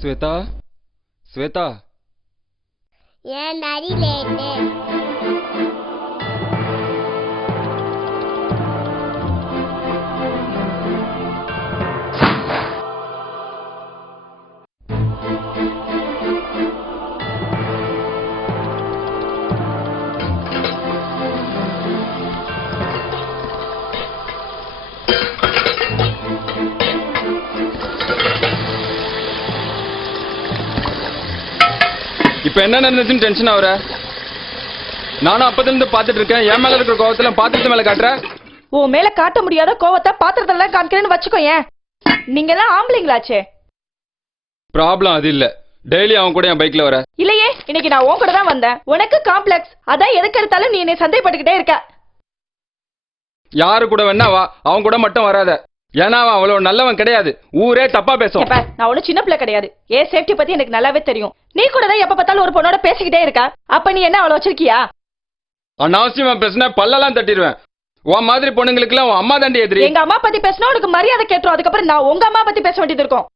ஸ்வேதா, ஸ்வேதா, ஏன் daddy late? இப்ப என்ன நடந்துச்சுன்னு டென்ஷன் ஆகுற? நானும் அப்பத்துல இருந்து பாத்துட்டு இருக்கேன். என் மேல இருக்கிற கோவத்துல பாத்திரத்து மேல காட்டுற. உன் மேல காட்ட முடியாத கோவத்தை பாத்திரத்துல காமிக்கிறேன்னு வச்சுக்கோ. ஏன் நீங்க எல்லாம் ஆம்பளைங்களாச்சே. ப்ராப்ளம் அது இல்ல. டெய்லி அவன் கூட என் பைக்ல வர. இல்லையே, இன்னைக்கு நான் உன் கூட தான் வந்தேன். உனக்கு காம்ப்ளெக்ஸ், அதான் எதுக்கு எடுத்தாலும் நீ என்னை சந்தேகப்பட்டுக்கிட்டே இருக்க. யாரு கூட வேணா வா, அவன் கூட மட்டும் வராத. ஏன்னா அவன் அவ்வளவு நல்லவன் கிடையாது. ஊரே தப்பா பேசும். நான் ஒன்னும் சின்ன பிள்ளை கிடையாது. ஏன் சேஃப்டி பத்தி எனக்கு நல்லாவே தெரியும். நீ கூட தான் எப்ப பார்த்தாலும் ஒரு பொண்ணோட பேசிக்கிட்டே இருக்கா. அப்ப நீ என்ன அவ்வளவு வச்சிருக்கியா? அனாவசியமா பேசினா பல்லெல்லாம் தட்டிடுவேன். உன் மாதிரி பொண்ணுங்களுக்கு எல்லாம் உன் அம்மா தாண்டி எதிரி. எங்க அம்மா பத்தி பேசினா உனக்கு மரியாதை கேட்டுரும். அதுக்கப்புறம் நான் உங்க அம்மா பத்தி பேச வேண்டியது இருக்கும்.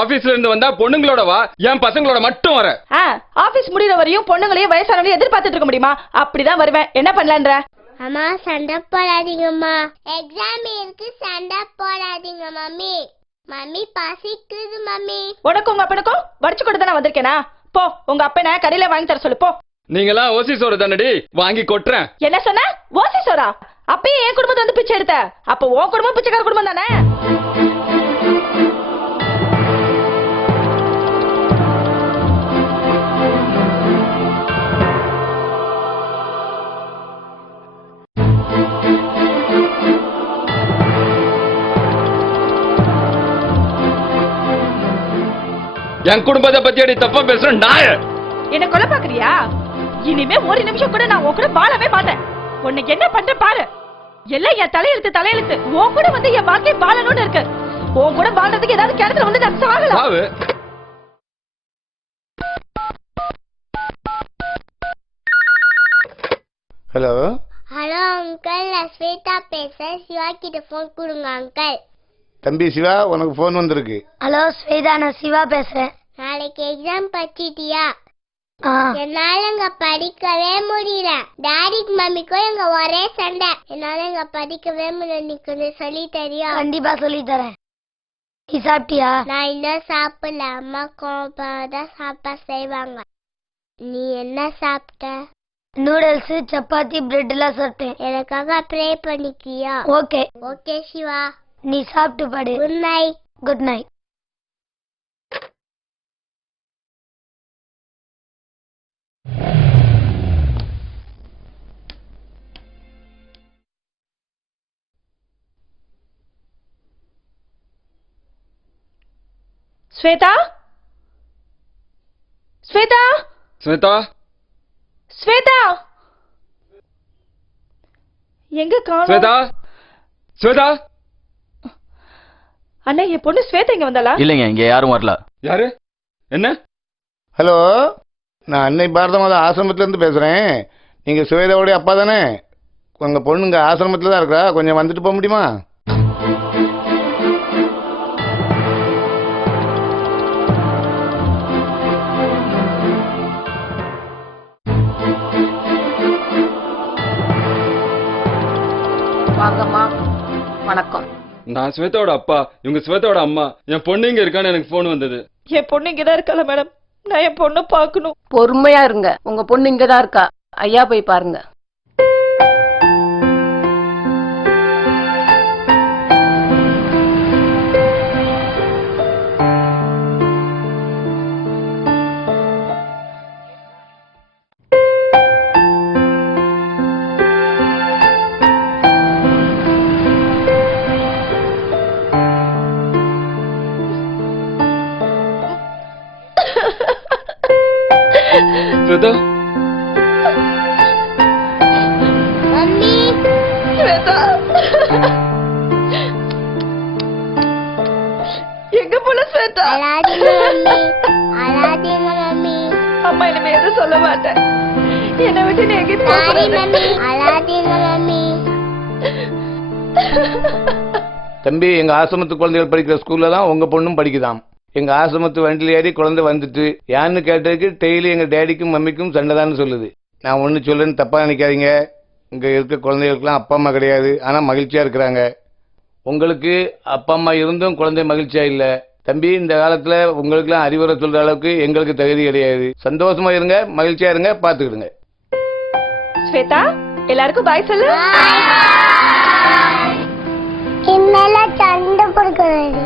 ஆபீஸ்ல இருந்து வந்தா பொண்ணுங்களோட வா, என் பசங்களோட மட்டும் வர. ஆபீஸ் முடிகிற வரையும் பொண்ணுங்களையும் வயசானவங்களையும் எதிர்பார்த்துட்டு இருக்க முடியுமா? அப்படிதான் வருவேன். என்ன பண்ணலான்ற? அம்மா சண்டை போடாதீங்கம்மா. எக்ஸாம் இருக்கு, சண்டை போடாதீங்க மம்மி. மம்மி பசிக்குது மம்மி. உனக்கு உங்க அப்பனுக்கும் வடிச்சு கொடுத்து தானே வந்திருக்கேனா? போ, உங்க அப்பனை கடையில வாங்கி தர சொல்லு போ. நீங்களாம் ஓசி சோறு தானடி, வாங்கி கொட்டுறேன். என்ன சொன்ன? ஓசி சோறா? அப்பயே என் குடும்பத்தை வந்து பிச்சை எடுத்த. அப்ப உன் குடும்பம் பிச்சைக்கார குடும்பம் தானே? என் குடும்பத்தை பத்தி அடி தப்பா பேசுறேன் நாய. என்ன கொலை பாக்குறியா? இனிமே ஒரு நிமிஷம் கூட நான் உன் கூட வாழவே மாட்டேன். உனக்கு என்ன பண்ற பாரு. எல்லாம் என் தலையெழுத்து. உன் கூட வந்து என் வாழ்க்கை வாழணும்னு இருக்கு. உன் கூட வாழ்றதுக்கு ஏதாவது கிணத்துல வந்து நான் சாகலாம். ஹலோ ஹலோ அங்கிள், நான் ஸ்வேதா பேசுறேன். சிவா கிட்ட போன் கொடுங்க அங்கிள். தம்பி சிவா, உனக்கு போன் வந்திருக்கு. ஹலோ ஸ்வேதா, நான் சிவா பேசுறேன். நாளைக்கு எக்ஸாம் படிச்சிட்டியா? என்னால இங்க படிக்கவே முடியல. டாடிக்கு மம்மிக்கும் எங்க ஒரே சண்டை. என்னால இங்க படிக்கவே முடியல. நீ கொஞ்சம் சொல்லி தரியா? கண்டிப்பா சொல்லி தரேன். நீ சாப்பிட்டியா? நான் இன்னும் சாப்பிடல. அம்மா கோபாதான் சாப்பா செய்வாங்க. நீ என்ன சாப்பிட்ட? நூடுல்ஸ், சப்பாத்தி, பிரெட் எல்லாம் சாப்பிட்டேன். எனக்காக ப்ரே பண்ணிக்கியா? Okay okay Siva. நீ சாப்பிட்டு பாடு. Good night. Good night. Shweta Shweta Shweta Shweta எங்க காணோம்? ஸ்வேதா ஸ்வேதா அண்ணா என் பொண்ணு ஸ்வேதா இங்க வந்தாளா? இல்லைங்க, இங்க யாரும் வரல. யாரு? என்ன? ஹலோ, நான் அன்னை பாரதமாதா ஆசிரமத்திலேருந்து பேசுகிறேன். நீங்கள் சுவேதாவுடைய அப்பா தானே? உங்கள் பொண்ணு இங்கே ஆசிரமத்தில் தான் இருக்கா, கொஞ்சம் வந்துட்டு போக முடியுமா? வாங்கம்மா, வணக்கம். நான் ஸ்வேதாவோட அப்பா, இவங்க ஸ்வேதாவோட அம்மா. என் பொண்ணு இங்க இருக்கான்னு எனக்கு போன் வந்தது. என் பொண்ணு இங்கதான் இருக்கல மேடம். நான் என் பொண்ணை பார்க்கணும். பொறுமையா இருங்க, உங்க பொண்ணு இங்கதான் இருக்கா. ஐயா போய் பாருங்க. ஸ்வேதா மம்மி ஸ்வேதா எங்க போல ஸ்வேதா? அழாதீங்க மம்மி, அழாதீங்க மம்மி. அம்மா இனிமே எதுவும் சொல்ல மாட்டேன். என்னை விட்டு நீ எங்கேயும் போக சாரி கூடாது. மம்மி, அழாதீங்க மம்மி. தம்பி, எங்கள் ஆசிரமத்து குழந்தைகள் படிக்கிற ஸ்கூலில் தான் உங்கள் பொண்ணும் படிக்குதாம். எங்கள் ஆசிரமத்து வண்டியில் ஏறி குழந்தை வந்துட்டு யாருன்னு கேட்டதுக்கு டெய்லி எங்கள் டேடிக்கும் மம்மிக்கும் சண்டை தான் சொல்லுது. நான் ஒன்று சொல்லுன்னு தப்பாக நினைக்காதீங்க. இங்கே இருக்க குழந்தைகளுக்கெல்லாம் அப்பா அம்மா கிடையாது, ஆனால் மகிழ்ச்சியாக இருக்கிறாங்க. உங்களுக்கு அப்பா அம்மா இருந்தும் குழந்தை மகிழ்ச்சியாக இல்லை. தம்பி, இந்த காலத்தில் உங்களுக்கெல்லாம் அறிவுரை சொல்கிற அளவுக்கு எங்களுக்கு தகுதி கிடையாது. சந்தோஷமாக இருங்க, மகிழ்ச்சியாக இருங்க, பார்த்துக்கிடுங்க. ஸ்வேதா, எல்லாருக்கும் பாய் சொல்லு. இனிமேல சண்டை போடுறது.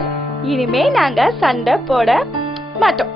இனிமே நாங்க சண்டை போட மாட்டோம்.